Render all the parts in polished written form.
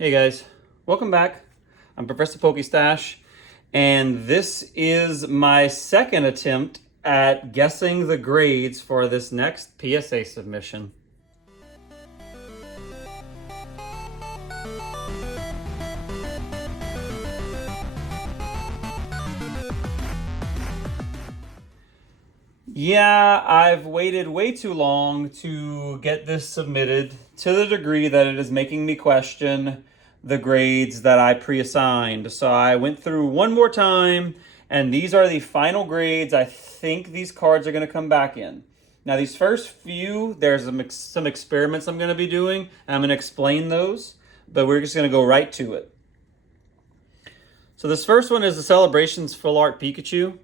Hey guys, welcome back. I'm Professor Pokestash, and this is my second attempt at guessing the grades for this next PSA submission. Yeah, I've waited way too long to get this submitted to the degree that it is making me question the grades that I pre-assigned. So I went through one more time, and these are the final grades I think these cards are going to come back in. Now, these first few, there's some experiments I'm going to be doing. I'm going to explain those, but we're just going to go right to it. So this first one is the Celebrations Full Art Pikachu.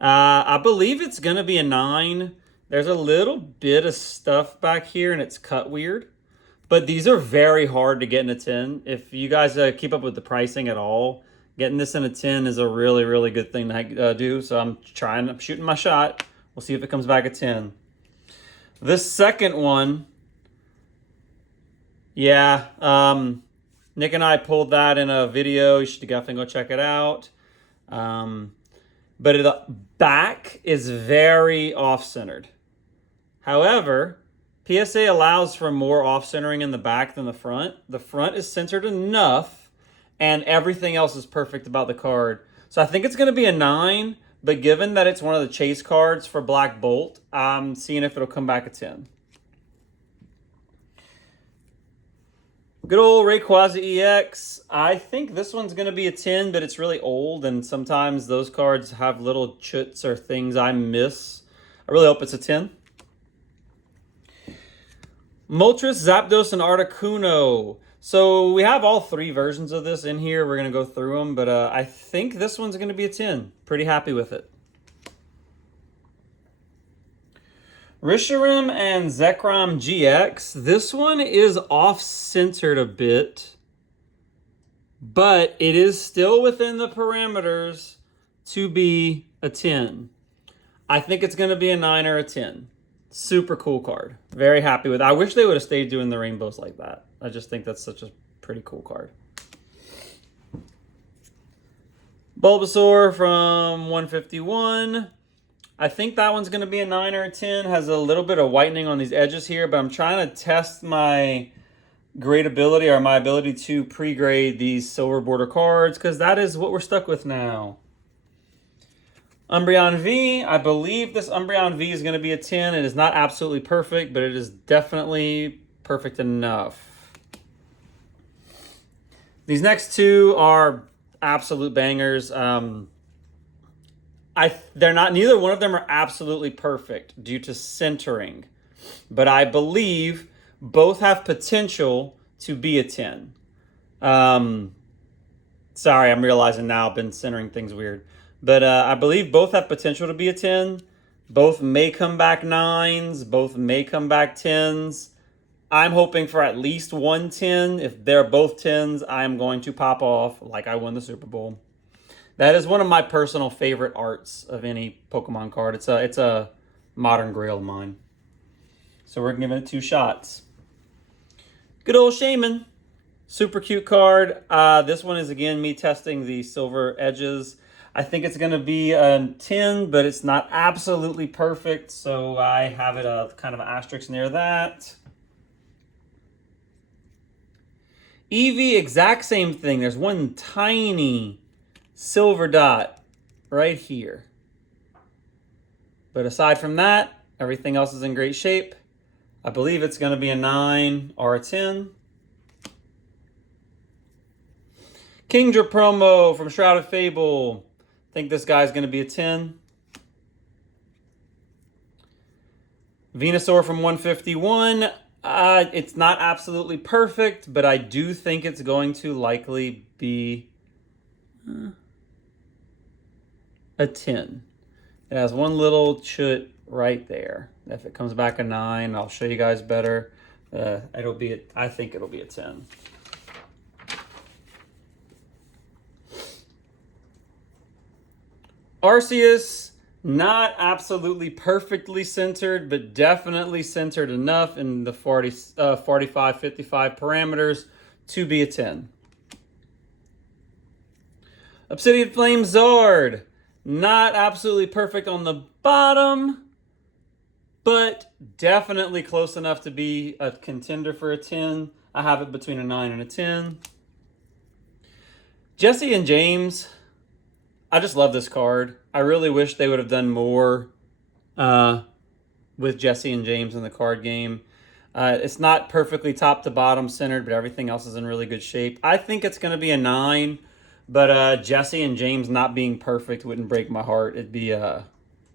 I believe it's going to be a 9. There's a little bit of stuff back here, and it's cut weird. But these are very hard to get in a 10. If you guys keep up with the pricing at all, getting this in a 10 is a really, really good thing to do. So I'm shooting my shot. We'll see if it comes back a 10. This second one, yeah, Nick and I pulled that in a video. You should definitely go check it out. But the back is very off-centered. However, PSA allows for more off-centering in the back than the front. The front is centered enough, and everything else is perfect about the card. So I think it's going to be a 9, but given that it's one of the chase cards for Black Bolt, I'm seeing if it'll come back a 10. Good old Rayquaza EX. I think this one's going to be a 10, but it's really old, and sometimes those cards have little chuts or things I miss. I really hope it's a 10. Moltres, Zapdos, and Articuno. So we have all 3 versions of this in here. We're going to go through them, but I think this one's going to be a 10. Pretty happy with it. Reshiram and Zekrom GX. This one is off-centered a bit, but it is still within the parameters to be a 10. I think it's going to be a 9 or a 10. Super cool card. Very happy with it. I wish they would have stayed doing the rainbows like that. I just think that's such a pretty cool card. Bulbasaur from 151. I think that one's going to be a 9 or a 10. Has a little bit of whitening on these edges here, but I'm trying to test my gradability or my ability to pre-grade these silver border cards because that is what we're stuck with now. Umbreon V. I believe this Umbreon V is going to be a 10. It is not absolutely perfect, but it is definitely perfect enough. These next two are absolute bangers. Neither one of them are absolutely perfect due to centering, but I believe both have potential to be a 10. Sorry, I'm realizing now I've been centering things weird, but I believe both have potential to be a 10. Both may come back 9s, both may come back 10s. I'm hoping for at least 1 10. If they're both 10s, I'm going to pop off like I won the Super Bowl. That is one of my personal favorite arts of any Pokemon card. It's a modern grail of mine. So we're giving it 2 shots. Good old Shaman. Super cute card. This one is, again, me testing the silver edges. I think it's going to be a 10, but it's not absolutely perfect. So I have it a kind of an asterisk near that. Eevee, exact same thing. There's one tiny silver dot right here. But aside from that, everything else is in great shape. I believe it's going to be a 9 or a 10. Kingdra promo from Shrouded Fable. I think this guy's going to be a 10. Venusaur from 151. It's not absolutely perfect, but I do think it's going to likely be a 10. It has one little chut right there. If it comes back a 9, I'll show you guys better. I think it'll be a 10. Arceus, not absolutely perfectly centered, but definitely centered enough in the 45, 55 parameters to be a 10. Obsidian Flame Zard. Not absolutely perfect on the bottom, but definitely close enough to be a contender for a 10. I have it between a 9 and a 10. Jesse and James. I just love this card. I really wish they would have done more with Jesse and James in the card game. It's not perfectly top to bottom centered, but everything else is in really good shape. I think it's going to be a 9, but Jesse and James not being perfect wouldn't break my heart. It'd be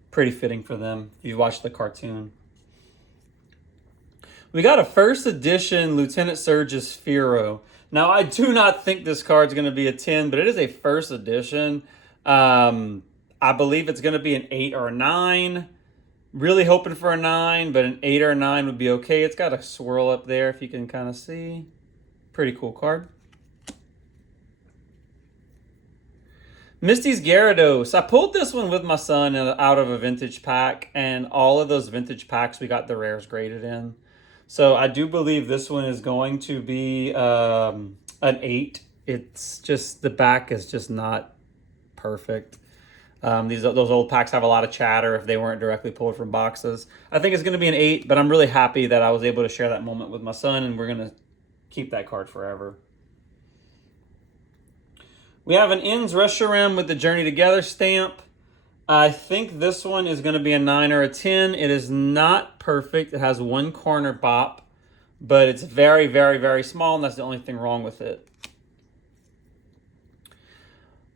pretty fitting for them if you watch the cartoon. We got a first edition Lieutenant Surge's Firo. Now, I do not think this card's going to be a 10, but it is a first edition. I believe it's going to be an 8 or a 9. Really hoping for a 9, but an 8 or a 9 would be okay. It's got a swirl up there if you can kind of see. Pretty cool card. Misty's Gyarados. I pulled this one with my son out of a vintage pack, and all of those vintage packs we got the rares graded in. So I do believe this one is going to be an 8. It's just, the back is just not perfect. Those old packs have a lot of chatter if they weren't directly pulled from boxes. I think it's going to be an 8, but I'm really happy that I was able to share that moment with my son, and we're going to keep that card forever. We have an Ins Reshiram with the Journey Together stamp. I think this one is going to be a 9 or a 10. It is not perfect. It has one corner bop, but it's very, very, very small, and that's the only thing wrong with it.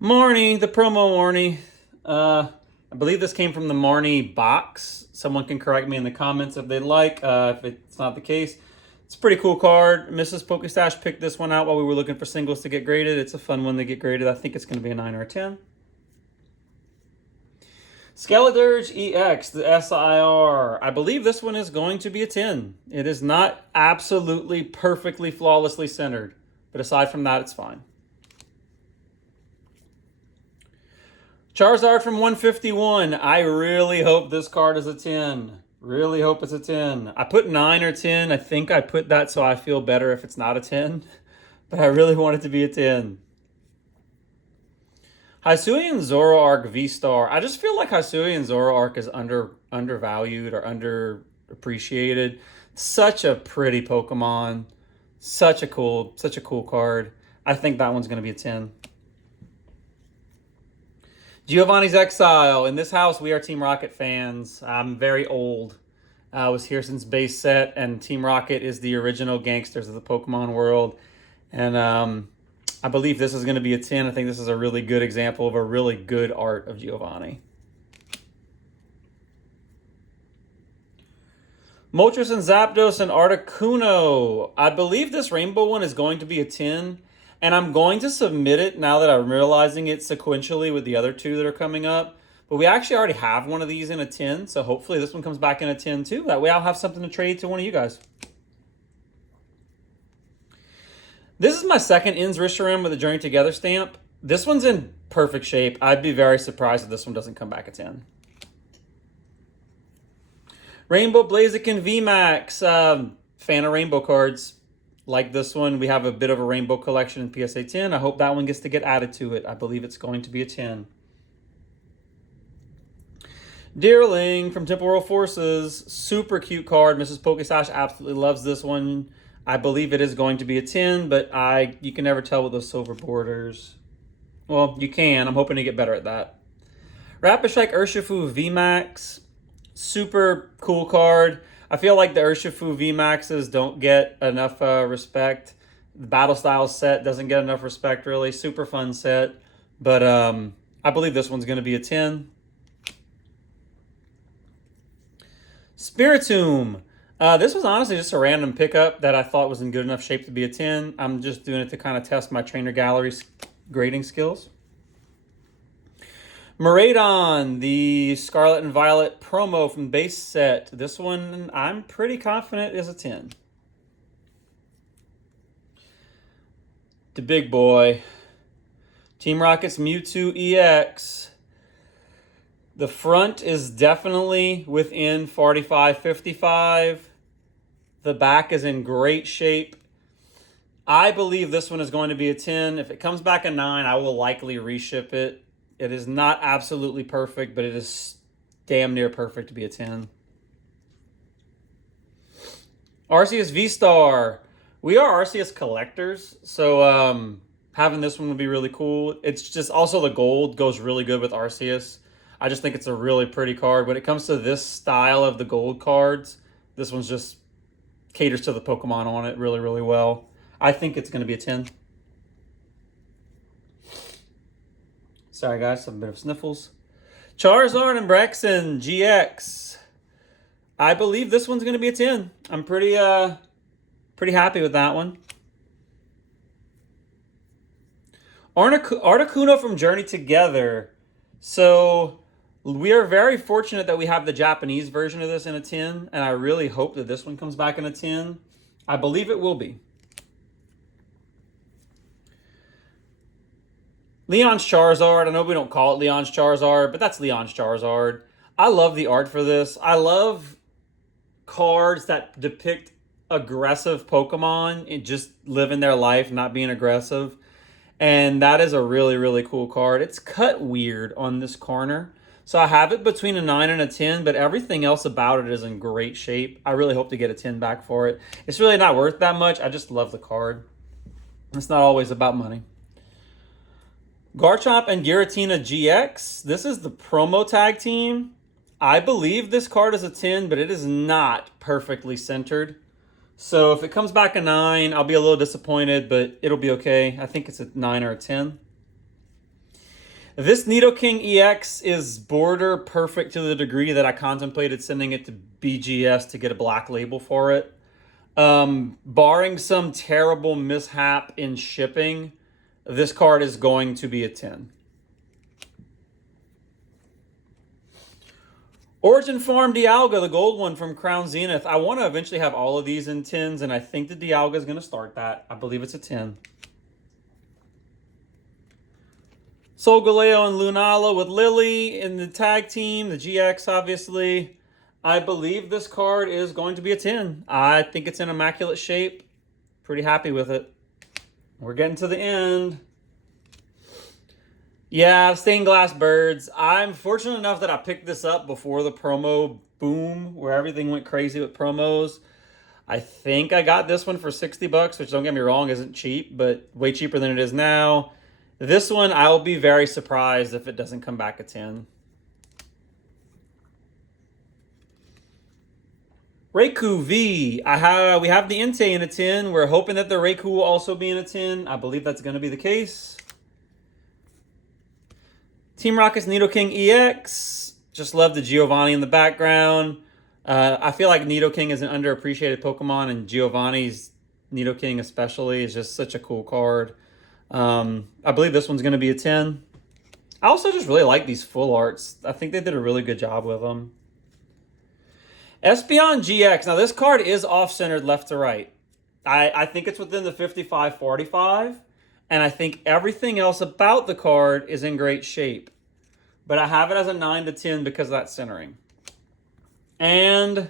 Marnie, the promo Marnie. I believe this came from the Marnie box. Someone can correct me in the comments if they'd like, if it's not the case. It's a pretty cool card. Mrs. Pokestash picked this one out while we were looking for singles to get graded. It's a fun one to get graded. I think it's going to be a 9 or a 10. Skeledirge EX, the SIR. I believe this one is going to be a 10. It is not absolutely perfectly flawlessly centered, but aside from that, it's fine. Charizard from 151. I really hope this card is a 10. Really hope it's a 10. I put 9 or 10. I think I put that so I feel better if it's not a 10. But I really want it to be a 10. Hisuian Zoroark V-Star. I just feel like Hisuian Zoroark is undervalued or underappreciated. Such a pretty Pokemon. Such a cool card. I think that one's going to be a 10. Giovanni's Exile. In this house, we are Team Rocket fans. I'm very old. I was here since base set, and Team Rocket is the original gangsters of the Pokemon world. And I believe this is going to be a 10. I think this is a really good example of a really good art of Giovanni. Moltres and Zapdos and Articuno. I believe this rainbow one is going to be a 10. And I'm going to submit it now that I'm realizing it sequentially with the other two that are coming up. But we actually already have one of these in a 10. So hopefully this one comes back in a 10 too. That way I'll have something to trade to one of you guys. This is my second Ins Reshiram with a Journey Together stamp. This one's in perfect shape. I'd be very surprised if this one doesn't come back a 10. Rainbow Blaziken VMAX. Fan of rainbow cards. Like this one, we have a bit of a rainbow collection in PSA 10. I hope that one gets to get added to it. I believe it's going to be a 10. Deerling from Temple World Forces. Super cute card. Mrs. Pokestash absolutely loves this one. I believe it is going to be a 10, but you can never tell with those silver borders. Well, you can. I'm hoping to get better at that. Rapid Strike Urshifu VMAX. Super cool card. I feel like the Urshifu VMAXs don't get enough respect. The Battle Styles set doesn't get enough respect, really. Super fun set. But I believe this one's going to be a 10. Spiritomb. This was honestly just a random pickup that I thought was in good enough shape to be a 10. I'm just doing it to kind of test my trainer gallery's grading skills. Miraidon, the Scarlet and Violet promo from base set. This one, I'm pretty confident is a 10. The big boy. Team Rocket's Mewtwo EX. The front is definitely within 45-55. The back is in great shape. I believe this one is going to be a 10. If it comes back a 9, I will likely reship it. It is not absolutely perfect, but it is damn near perfect to be a 10. RCS V-Star. We are RCS collectors, so having this one would be really cool. It's just also the gold goes really good with Arceus. I just think it's a really pretty card. When it comes to this style of the gold cards, this one's just caters to the Pokemon on it really, really well. I think it's going to be a 10. Sorry, guys, some bit of sniffles. Charizard and Braixen GX. I believe this one's going to be a 10. I'm pretty happy with that one. Articuno from Journey Together. So we are very fortunate that we have the Japanese version of this in a 10, and I really hope that this one comes back in a 10. I believe it will be. Leon's Charizard. I know we don't call it Leon's Charizard, but that's Leon's Charizard. I love the art for this. I love cards that depict aggressive Pokemon and just living their life, not being aggressive. And that is a really, really cool card. It's cut weird on this corner. So I have it between a 9 and a 10, but everything else about it is in great shape. I really hope to get a 10 back for it. It's really not worth that much. I just love the card. It's not always about money. Garchomp and Giratina GX. This is the promo tag team. I believe this card is a 10, but it is not perfectly centered. So if it comes back a 9, I'll be a little disappointed, but it'll be okay. I think it's a 9 or a 10. This Nidoking EX is border perfect to the degree that I contemplated sending it to BGS to get a black label for it. Barring some terrible mishap in shipping, this card is going to be a 10. Origin Farm Dialga, the gold one from Crown Zenith. I want to eventually have all of these in 10s, and I think the Dialga is going to start that. I believe it's a 10. Solgaleo and Lunala with Lily in the tag team, the GX obviously. I believe this card is going to be a 10. I think it's in immaculate shape. Pretty happy with it. We're getting to the end. Yeah, stained glass birds. I'm fortunate enough that I picked this up before the promo boom, where everything went crazy with promos. I think I got this one for 60 bucks, which don't get me wrong, isn't cheap, but way cheaper than it is now. This one, I'll be very surprised if it doesn't come back a 10. Raikou V. We have the Entei in a 10. We're hoping that the Raikou will also be in a 10. I believe that's going to be the case. Team Rocket's Nidoking EX. Just love the Giovanni in the background. I feel like Nidoking is an underappreciated Pokemon, and Giovanni's Nidoking especially is just such a cool card. I believe this one's going to be a 10. I also just really like these full arts. I think they did a really good job with them. Espeon GX. Now, this card is off-centered left to right. I think it's within the 55-45, and I think everything else about the card is in great shape. But I have it as a 9 to 10 because of that centering. And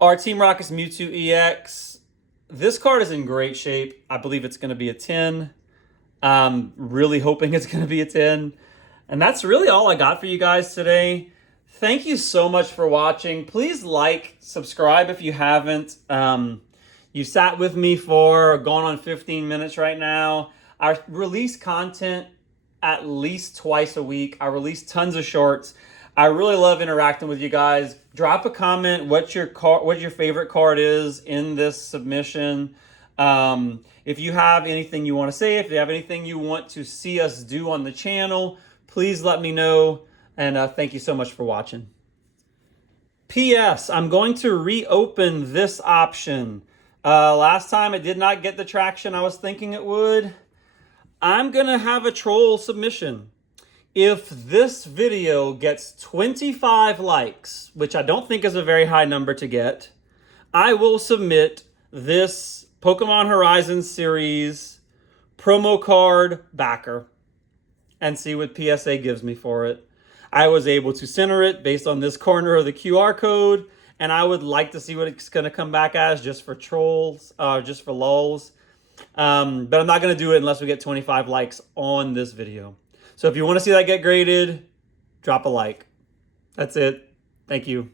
our Team Rocket's Mewtwo EX. This card is in great shape. I believe it's going to be a 10. Really hoping it's going to be a 10. And that's really all I got for you guys today. Thank you so much for watching. Please like, subscribe if you haven't. You sat with me for going on 15 minutes right now. I release content at least twice a week. I release tons of shorts. I really love interacting with you guys. Drop a comment what your favorite card is in this submission. If you have anything you want to say, if you have anything you want to see us do on the channel, please let me know. And thank you so much for watching. P.S. I'm going to reopen this option. Last time it did not get the traction I was thinking it would. I'm going to have a troll submission. If this video gets 25 likes, which I don't think is a very high number to get, I will submit this Pokemon Horizon series promo card backer and see what PSA gives me for it. I was able to center it based on this corner of the QR code, and I would like to see what it's going to come back as just for trolls, just for lulz. But I'm not going to do it unless we get 25 likes on this video. So if you want to see that get graded, drop a like. That's it. Thank you.